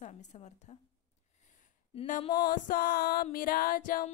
स्वामी समर्थ. नमो स्वामिराजं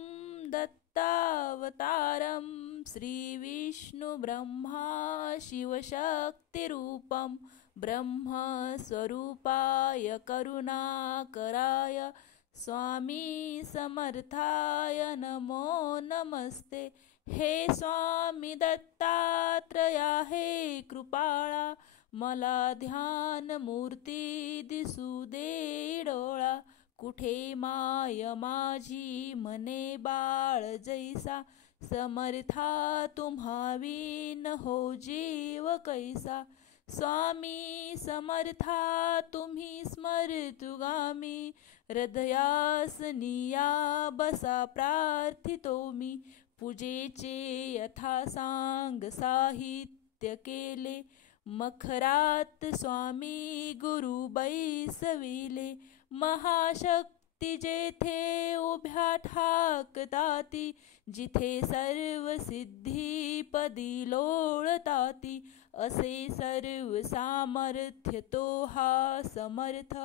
दत्तावतारं श्रीविष्णुब्रह्मा शिवशक्तिरूपं ब्रह्मस्वरूपाय करुणाकराय स्वामी समर्थाय नमो नमस्ते. हे स्वामी दत्तात्रया हे कृपाळा, मला ध्यान मूर्ती दिसू दे डोळा. कुठे माय माझी मने बाळ जैसा, समर्था तुम्हा विन हो जीव कैसा. स्वामी समर्था तुम्ही स्मरतुगामी, हृदयासनिया बसा प्रार्थितो मी. पूजेचे यथासांग साहित्य केले, मखरात स्वामी गुरु बैसविले. महाशक्ती जेथे उभ्या ठाकताती, जिथे सर्व सिद्धीपदी लोळताती. असे सर्व सामर्थ्य तो हा समर्थ,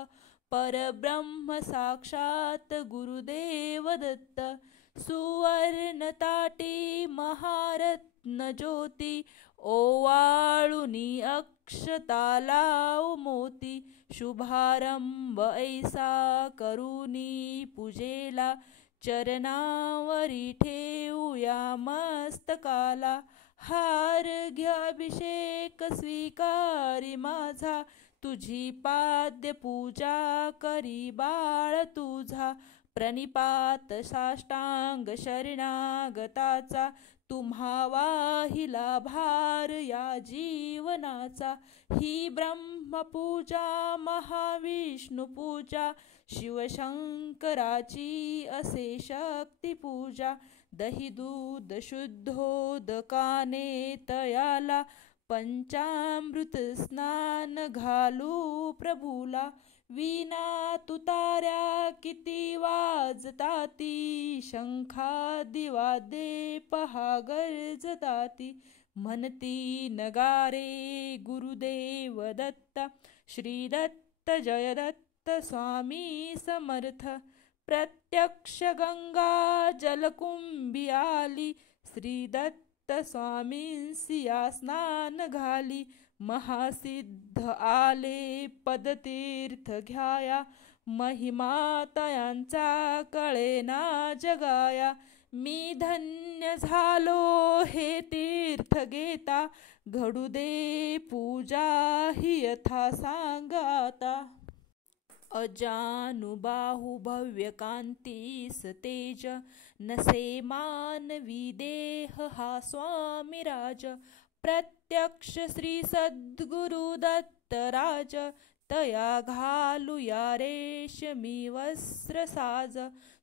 परब्रह्म साक्षात गुरुदेव दत्त. सुवर्ण ताटी महारत्न ज्योती, ओवाळुनी अक्षता लाव मोती. शुभारंभ ऐसा करुनी पूजेला, चरणावरी ठेवूया मस्तकाला. हार्घ्य अभिषेक स्वीकारी माझा, तुझी पाद्य पूजा करी बाळ तुझा. प्रणिपात साष्टांग शरणागताचा, तुम्हा वाहिला भार या जीवनाचा. ही ब्रह्मपूजा महाविष्णुपूजा, शिवशंकराची असे शक्तिपूजा. दही दूध शुद्धोदकाने तयाला, पंचामृत स्नान घालू प्रभूला. वीणा तुतार्या किती वाजताती, शंखादी वाद्ये पहा गरजताती. म्हणती नगारे गुरुदेव दत्त, श्री दत्त जय दत्त स्वामी समर्थ. प्रत्यक्ष गंगा जलकुंभी आली, श्री दत्त स्वामींसी या स्नान घाली. महासिद्ध आले पदतीर्थ घ्याया, महिमा तयांचा कळेना जगाया. मी धन्य झालो हे तीर्थ घेता, घडू दे पूजा ही यथा सांग आता. अजानुबाहु भव्य कांती सतेज, नसे मानवी देह हा स्वामी राज. प्रत्यक्ष श्री सद्गुरु दत्तराज, तया घालूया रेशमी वस्त्र साज.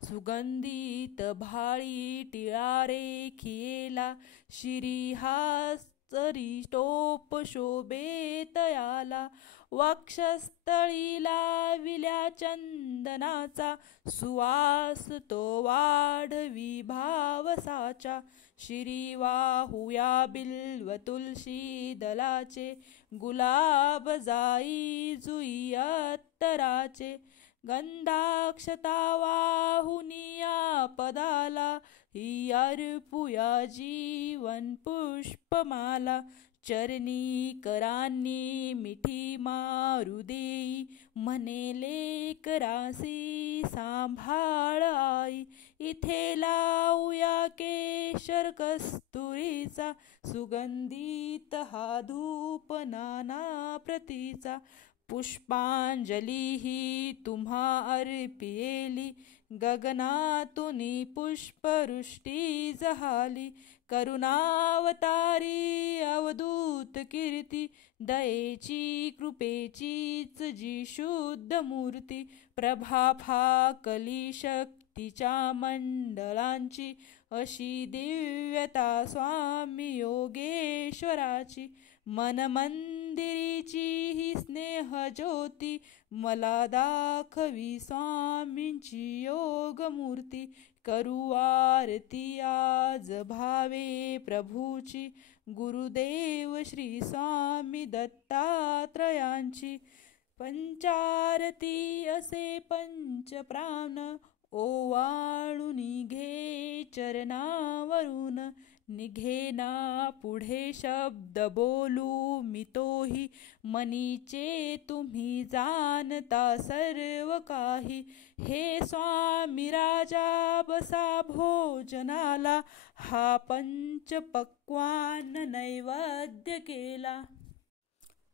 सुगंधित भाळी टिळा रेखियेला, शिरीहासरी टोप शोभे तयाला. वक्षस्थळी लाविल्या चंदनाचा, सुवास तो वाढवी भावसाचा. शिरी वाहुया बिल्व तुलसी दलाचे, गुलाब जाई जुई अत्तराचे. गंधाक्षता वाहुनिया पदाला, ही अर्पुया जीवन पुष्पमाला. चरणी करांनी मिठी मारू देई, म्हणे लेकरासी सांभाळ आई. इथे लावूया केशर कस्तुरीचा, सुगंधित हा धूप नाना प्रतीचा. पुष्पांजली ही तुम्हा अर्पियेली, गगनातुनी पुष्पवृष्टी जहाली. करुणावतारी अवधूत कीर्ती, दयेची कृपेचीच जी शुद्ध मूर्ती. प्रभा फाकली शक्तीच्या मंडळांची, अशी दिव्यता स्वामी योगेश्वराची. मनमंदिरीची ही स्नेह ज्योती, मला दाखवी स्वामींची योगमूर्ती. करू आरती आज भावे प्रभूची, गुरुदेव श्री स्वामी दत्तात्रयांची. पंचारती असे पंचप्राण ओवाळून घे चरणावरून, निघेना पुढे शब्द बोलू मी तोही, मनीचे तुम्ही जाणता सर्व काही. हे स्वामी राजा बसा भोजनाला, हा पंचपक्वान्न नैवेद्य केला.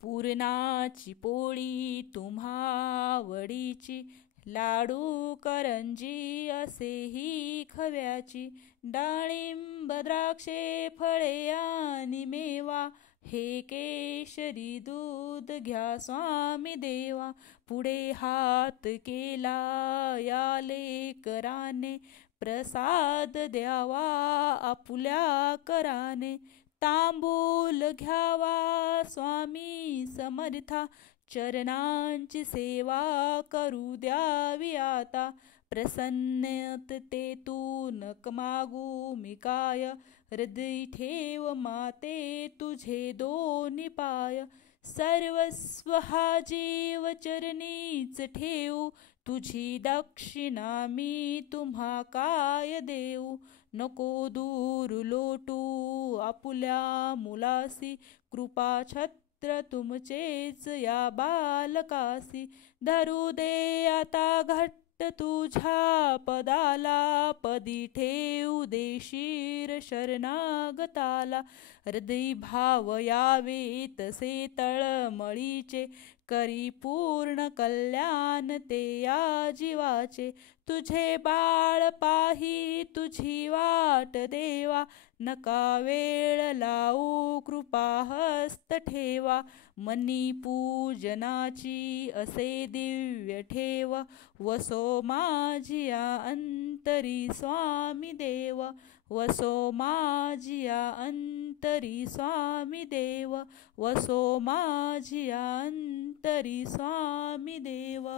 पुरणाची पोळी तुम्हा वडीची, लाडू करंजी असेही खव्याची, डाळिंब द्राक्षे फळे आणि मेवा, हे केशरी दूध घ्या स्वामी देवा. पुढे हात केला या लेकराने, प्रसाद द्यावा आपुल्या कराने. तांबूल घ्यावा स्वामी समर्था, चरणांची सेवा करू द्यावी आता. प्रसन्नतेतून मागू मी काय, हृदय ठेव माते तुझे दोन्ही पाय. सर्वस्व हा जीव चरणीच ठेवू, तुझी दक्षिणा मी तुम्हा काय देऊ. नको दूर लोटू आपुल्या मुलासी, कृपा छत्र तुमचेच या बालकासी. धरू दे आता घट्ट तुझ्या पदाला, पदी ठेवू दे शिर शरणागताला. हृदय भाव यावे तसे तळमळीचे, करी पूर्ण कल्याण ते या जीवाचे. तुझे बाळ पाही तुझी वाट देवा, नका वेळ लावू कृपा हस्त ठेवा. मनी पूजनाची असे दिव्य ठेव, वसो माझिया अंतरी स्वामी देव. वसो माझिया अंतरी स्वामी देव, वसो माझिया अंतरी स्वामी देव.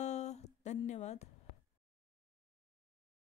धन्यवाद.